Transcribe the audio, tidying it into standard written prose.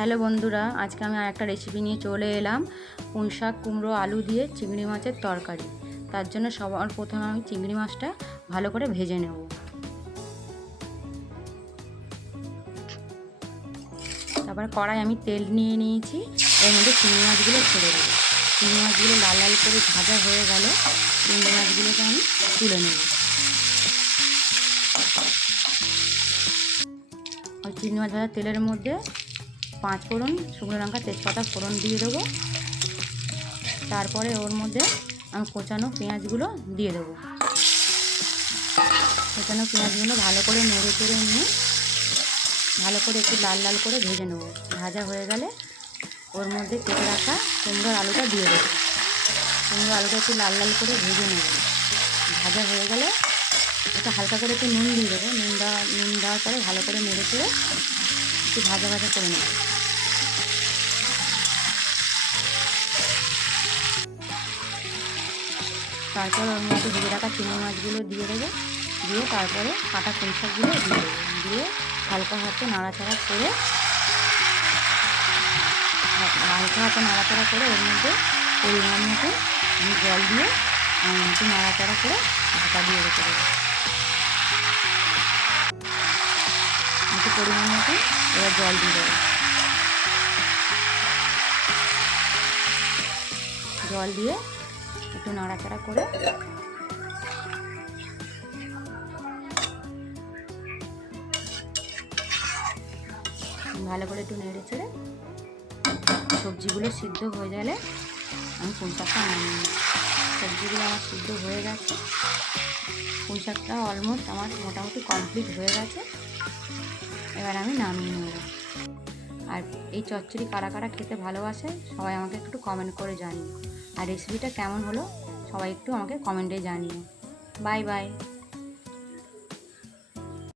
Hello বন্ধুরা, আজকে আমি আরেকটা রেসিপি নিয়ে চলে এলাম। পুঁই শাক, কুমড়ো, আলু দিয়ে চিংড়ি মাছের তরকারি। তার জন্য সবার প্রথমে আমি চিংড়ি মাছটা ভালো করে ভেজে নেব। তারপরে কড়াই আমি তেল নিয়ে নিয়েছি, এর মধ্যে চিংড়ি মাছগুলো ছেড়ে দেবো। চিংড়ি মাছগুলো লাল লাল করে ভাজা হয়ে গেলে চিংড়ি মাছগুলোকে আমি তুলে নেব। ওই চিংড়ি মাছ ভাজা তেলের মধ্যে 5 ফোড়ন, শুকনো লঙ্কা, তেজপাতা ফোড়ন দিয়ে দেবো। তারপরে ওর মধ্যে আমি কোচানো পেঁয়াজগুলো দিয়ে দেবো। কোচানো পেঁয়াজগুলো ভালো করে নেড়ে চেড়ে নিয়ে ভালো করে একটু লাল লাল করে ভেজে নেব। ভাজা হয়ে গেলে ওর মধ্যে কেটে রাখা কুমড়োর আলুটা দিয়ে দেবো। কুমড়ো আলুটা একটু লাল লাল করে ভেজে নেব। ভাজা হয়ে গেলে একটু হালকা করে একটু নুন দিয়ে দেবো। নুন দেওয়ার পরে ভালো করে নেড়ে চেড়ে একটু ভাজা ভাজা করে নেব। তারপর ওর মধ্যে ভেজে রাখা চিংড়ি মাছগুলো দিয়ে দেবো। দিয়ে তারপরে কাটা পুঁই শাকগুলো দিয়ে দেবো। দিয়ে হালকা হাতে নাড়াচাড়া করে ওর মধ্যে পরিমাণ মতো আমি জল দিয়ে একটু নাড়াচাড়া করে ঢাকা দিয়ে রেখে দেবো। একটু পরিমাণ মতো এবার জল দিয়ে দেবো। জল দিয়ে একটু নাড়াচাড়া করে ভালো করে একটু নেড়ে চেড়ে সবজিগুলো সিদ্ধ হয়ে গেলে আমি পুঁই শাকটা নামিয়ে নিই। সবজিগুলো আমার সিদ্ধ হয়ে গেছে। পুঁই শাকটা অলমোস্ট আমার মোটামুটি কমপ্লিট হয়ে গেছে। এবার আমি নামিয়ে নেব। আর এই চচ্চড়ি কারা কারা খেতে ভালোবাসে সবাই আমাকে একটু কমেন্ট করে জানিও। আর রেসিপিটা কেমন হলো সবাই একটু আমাকে কমেন্টে জানিও। Bye bye.